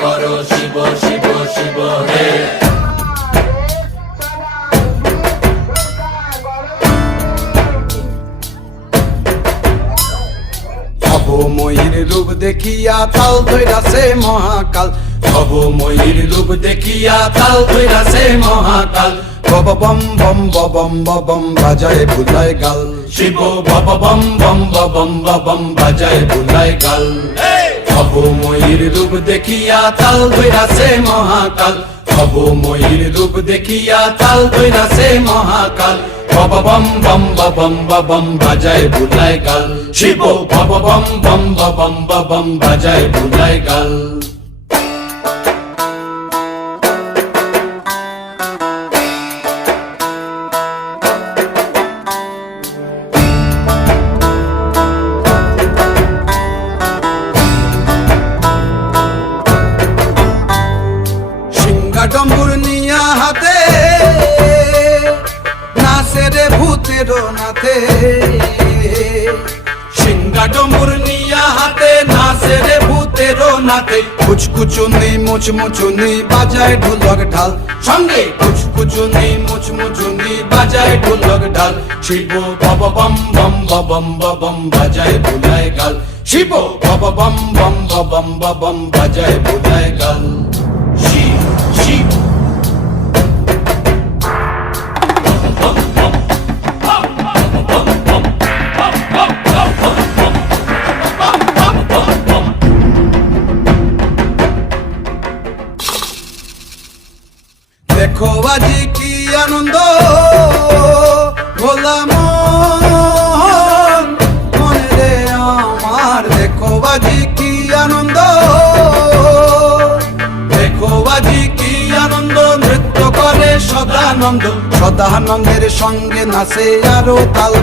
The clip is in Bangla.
করো শিব শিব শিব হে। ভবময়ীর রূপ দেখিয়া তাল ধইরাছে মহাকাল, ভবময়ীর রূপ দেখিয়া তাল ধইরাছে মহাকাল। বব বম বম বম বম বাজায় বুলায় গাল, শিব বব বম বম বম বম বাজায় বুলায় গাল। ভবময়ীর রূপ দেখিয়া তাল ধইরাছে মহাকাল, ভবময়ীর রূপ দেখিয়া তাল ধইরাছে মহাকাল। বব বম বম বম বাজায় বুলায় গাল, শিব বব বম বম বম বাজায় বুলায় গাল। ডম্বুর নিয়া হাতে নাচে রে ভূতের নাথে, সিংহা ডম্বুর নিয়া হাতে নাচে রে ভূতের নাথে। কুচকুচুনি মুচমুচুনি বাজায় ঢোলক ঢাল, সঙ্গে কুচকুচুনি মুচমুচুনি বাজায় ঢোলক ঢাল। শিব বব বম বম বাজায় বুলায় গাল, শিব বব বম বম বাজায় বুলায় গাল। শিব শিব দেখো আজি কি আনন্দ ভোলা মনে রে আমার, দেখো আজি কি আনন্দ, দেখো আজি কি আনন্দ, নৃত্য করে সদানন্দ, সদানন্দের সঙ্গে নাচে আরো তাল।